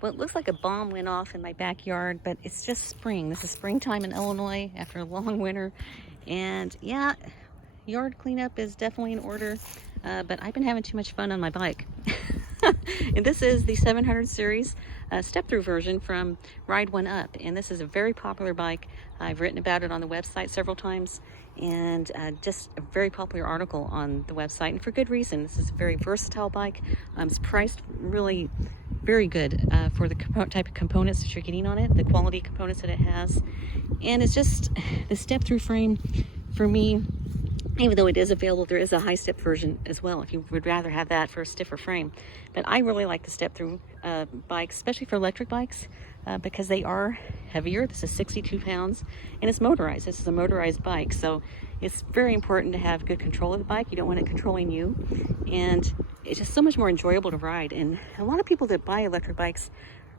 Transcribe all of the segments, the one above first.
Well, it looks like a bomb went off in my backyard, but it's just spring. This is springtime in Illinois after a long winter. And yeah, yard cleanup is definitely in order, but I've been having too much fun on my bike. And this is the 700 series step-through version from Ride1Up. And this is a very popular bike. I've written about it on the website several times, and just a very popular article on the website, and for good reason. This is a very versatile bike. It's priced really very good for the type of components that you're getting on it, the quality components that it has. And it's just the step-through frame for me. Even though it is available, there is a high step version as well if you would rather have that for a stiffer frame. But I really like the step through bikes, especially for electric bikes, because they are heavier. This is 62 pounds and it's motorized. This is a motorized bike, so it's very important to have good control of the bike. You don't want it controlling you, and it's just so much more enjoyable to ride. And a lot of people that buy electric bikes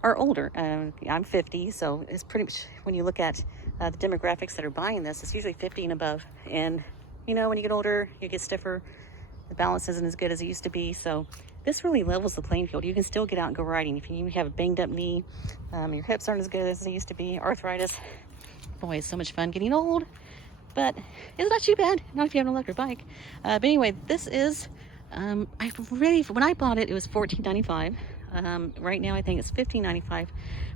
are older. I'm 50, so it's pretty much, when you look at the demographics that are buying this, it's usually 50 and above. And you know, when you get older, you get stiffer. The balance isn't as good as it used to be. So this really levels the playing field. You can still get out and go riding. If you have a banged up knee, your hips aren't as good as they used to be, arthritis, boy, it's so much fun getting old. But it's not too bad, not if you have an electric bike. But anyway, this is, when I bought it, it was $14.95. Right now, I think it's $15.95.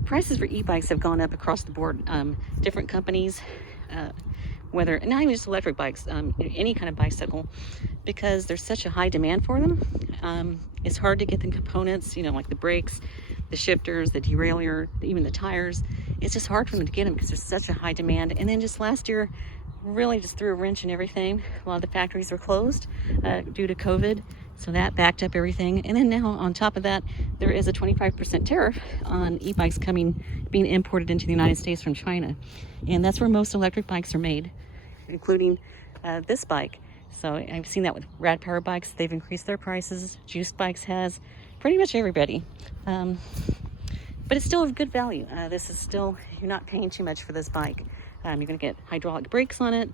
Prices for e-bikes have gone up across the board. Different companies, whether, not even just electric bikes, any kind of bicycle, because there's such a high demand for them. It's hard to get the components, you know, like the brakes, the shifters, the derailleur, even the tires. It's just hard for them to get them because there's such a high demand. And then just last year, really just threw a wrench in everything. A lot of the factories were closed due to COVID, so that backed up everything. And then now, on top of that, there is a 25% tariff on e-bikes being imported into the United States from China. And that's where most electric bikes are made, including this bike. So I've seen that with Rad Power bikes. They've increased their prices. Juice Bikes has, pretty much everybody. But it's still of good value. This is still, you're not paying too much for this bike. You're going to get hydraulic brakes on it.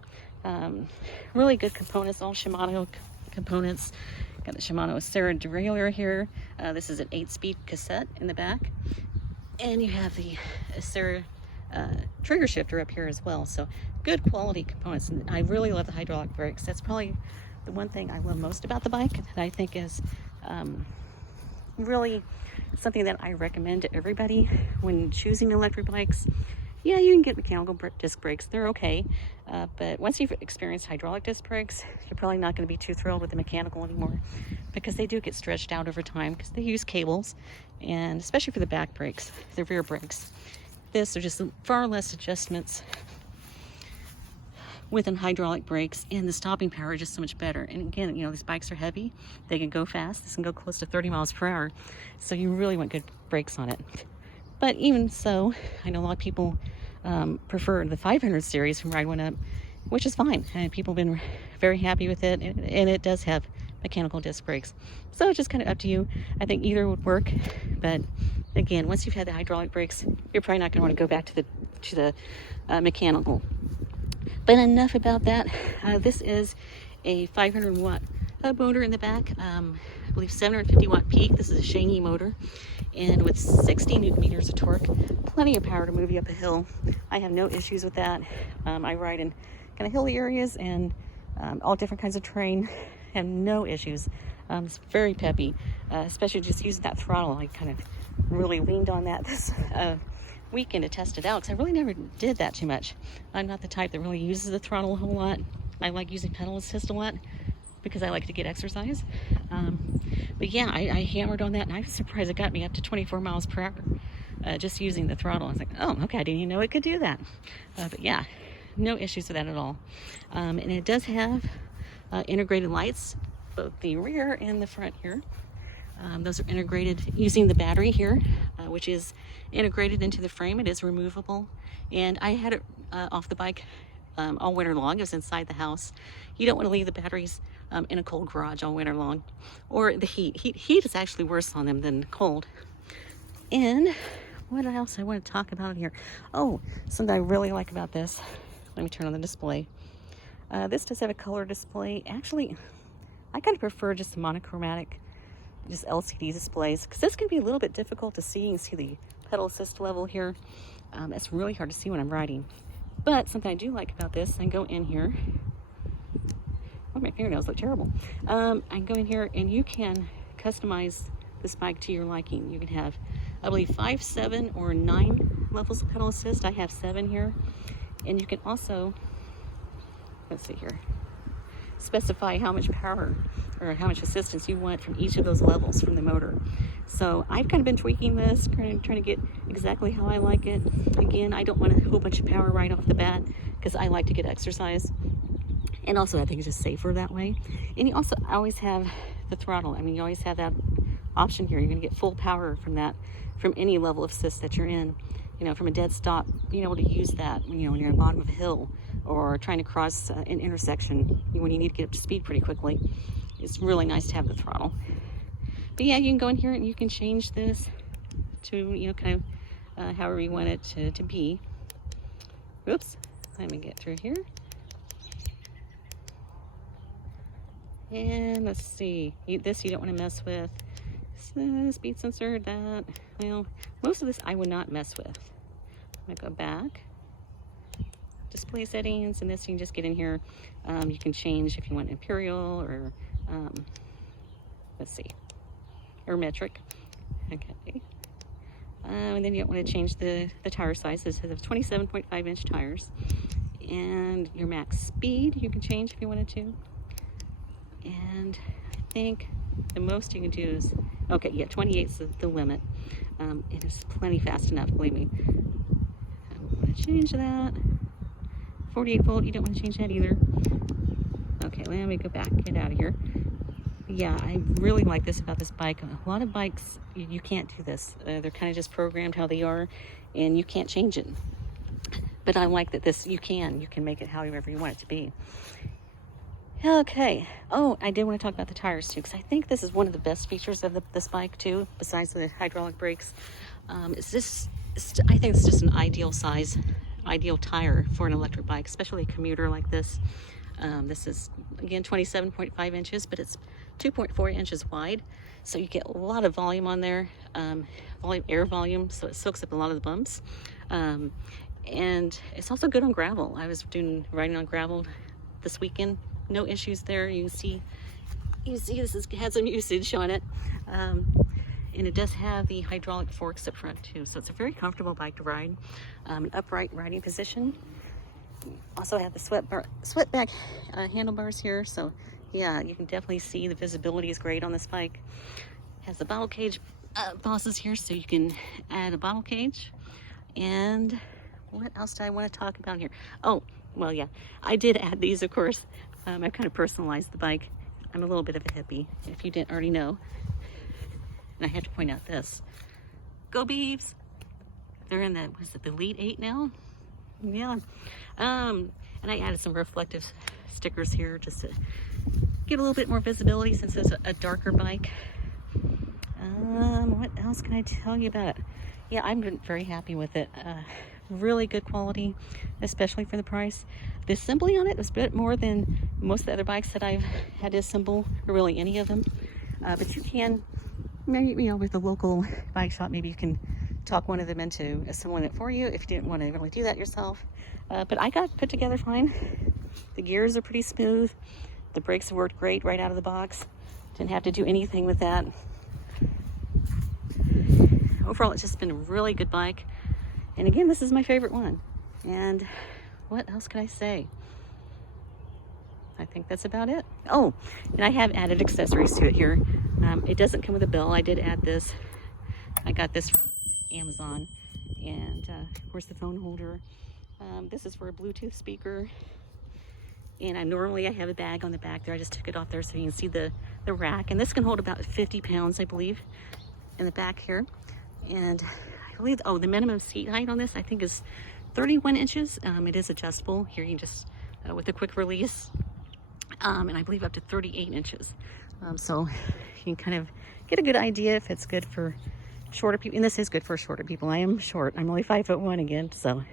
Really good components, all Shimano components. Got the Shimano Acera derailleur here. This is an 8-speed cassette in the back. And you have the Acera trigger shifter up here as well. So good quality components. And I really love the hydraulic brakes. That's probably the one thing I love most about the bike, that I think is really something that I recommend to everybody when choosing electric bikes. Yeah, you can get mechanical disc brakes. They're okay. But once you've experienced hydraulic disc brakes, you're probably not going to be too thrilled with the mechanical anymore, because they do get stretched out over time because they use cables, and especially for the back brakes, the rear brakes. This are just far less adjustments within hydraulic brakes, and the stopping power is just so much better. And again, you know, these bikes are heavy. They can go fast. This can go close to 30 miles per hour. So you really want good brakes on it. But even so, I know a lot of people prefer the 500 series from Ride1Up, which is fine. And people have been very happy with it, and it does have mechanical disc brakes. So it's just kind of up to you. I think either would work, but again, once you've had the hydraulic brakes, you're probably not going to want to go back to the mechanical. But enough about that. This is a 500 watt motor in the back. I believe 750 watt peak. This is a Shanghai motor, and with 60 newton meters of torque, plenty of power to move you up a hill. I have no issues with that. I ride in kind of hilly areas and all different kinds of terrain. Have no issues. It's very peppy, especially just using that throttle. I kind of really leaned on that this weekend to test it out, because I really never did that too much. I'm not the type that really uses the throttle a whole lot. I like using pedal assist a lot because I like to get exercise. But yeah, I hammered on that, and I was surprised it got me up to 24 miles per hour just using the throttle. I was like, oh, okay, I didn't even know it could do that. But yeah, no issues with that at all. And it does have integrated lights, both the rear and the front here. Those are integrated using the battery here, which is integrated into the frame. It is removable, and I had it off the bike all winter long. It was inside the house. You don't want to leave the batteries in a cold garage all winter long, or the heat. Heat is actually worse on them than cold. And what else I want to talk about here? Oh, something I really like about this. Let me turn on the display. This does have a color display. Actually, I kind of prefer just the monochromatic just LCD displays, because this can be a little bit difficult to see. You can see the pedal assist level here. It's really hard to see when I'm riding. But something I do like about this, I can go in here. Oh, my fingernails look terrible. I can go in here and you can customize this bike to your liking. You can have, I believe, 5, 7, or 9 levels of pedal assist. I have 7 here. And you can also, let's see here, specify how much power or how much assistance you want from each of those levels from the motor. So I've kind of been tweaking this, trying to get exactly how I like it. Again, I don't want a whole bunch of power right off the bat because I like to get exercise. And also I think it's just safer that way. And you also always have the throttle. I mean, you always have that option here. You're gonna get full power from that, from any level of assist that you're in. You know, from a dead stop, being able to use that, you know, when you're at the bottom of a hill or trying to cross an intersection when you need to get up to speed pretty quickly. It's really nice to have the throttle. But yeah, you can go in here and you can change this to, you know, kind of however you want it to be. Oops, let me get through here. And let's see, this you don't want to mess with. Speed sensor, that, well, most of this I would not mess with. I'm gonna go back. Display settings, and this you can just get in here. You can change if you want imperial or, let's see, or metric. Okay. And then you don't want to change the tire size. This has 27.5 inch tires. And your max speed you can change if you wanted to. And I think the most you can do is, okay, yeah, 28 is the limit. It is plenty fast enough, believe me. I'm going to change that. 48 volt, you don't want to change that either. Okay, let me go back, get out of here. Yeah, I really like this about this bike. A lot of bikes, you can't do this. They're kind of just programmed how they are, and you can't change it. But I like that this, you can make it however you want it to be. Okay. Oh, I did want to talk about the tires too, because I think this is one of the best features of this bike too, besides the hydraulic brakes. I think it's just an ideal size, ideal tire for an electric bike, especially a commuter like this. This is, again, 27.5 inches, but it's 2.4 inches wide. So you get a lot of volume on there, air volume, so it soaks up a lot of the bumps. And it's also good on gravel. I was riding on gravel this weekend. No issues there. You see this has some usage on it. And it does have the hydraulic forks up front too. So it's a very comfortable bike to ride. An upright riding position. Also have the swept back handlebars here. So yeah, you can definitely see the visibility is great on this bike. Has the bottle cage bosses here, so you can add a bottle cage. And what else do I want to talk about here? Oh, well, yeah, I did add these, of course. I kind of personalized the bike. I'm a little bit of a hippie, if you didn't already know. And I have to point out this. Go Beeves! They're in the, what is it, the Elite 8 now? Yeah. And I added some reflective stickers here just to get a little bit more visibility since it's a darker bike. What else can I tell you about it? Yeah, I've been very happy with it. Really good quality, especially for the price. The assembly on it was a bit more than most of the other bikes that I've had to assemble, or really any of them. But you can, maybe, you know, with the local bike shop, maybe you can talk one of them into assembling it for you if you didn't want to really do that yourself. But I got put together fine. The gears are pretty smooth. The brakes worked great right out of the box. Didn't have to do anything with that. Overall, it's just been a really good bike. And again, this is my favorite one. And what else could I say? I think that's about it. Oh, and I have added accessories to it here. It doesn't come with a bell. I did add this. I got this from Amazon. And of course the phone holder. This is for a Bluetooth speaker. And normally I have a bag on the back there. I just took it off there so you can see the rack. And this can hold about 50 pounds, I believe, in the back here. And I believe, oh, the minimum seat height on this, I think, is 31 inches. It is adjustable. Here you just, with a quick release. And I believe up to 38 inches. So you can kind of get a good idea if it's good for shorter people. And this is good for shorter people. I am short. I'm only 5'1" again. So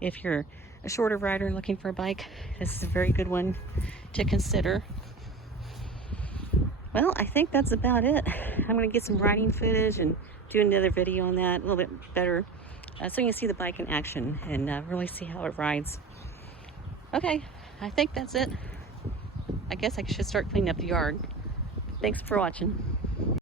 if you're a shorter rider and looking for a bike, this is a very good one to consider. Well, I think that's about it. I'm going to get some riding footage and do another video on that a little bit better, so you can see the bike in action and really see how it rides. Okay, I think that's it. I guess I should start cleaning up the yard. Thanks for watching.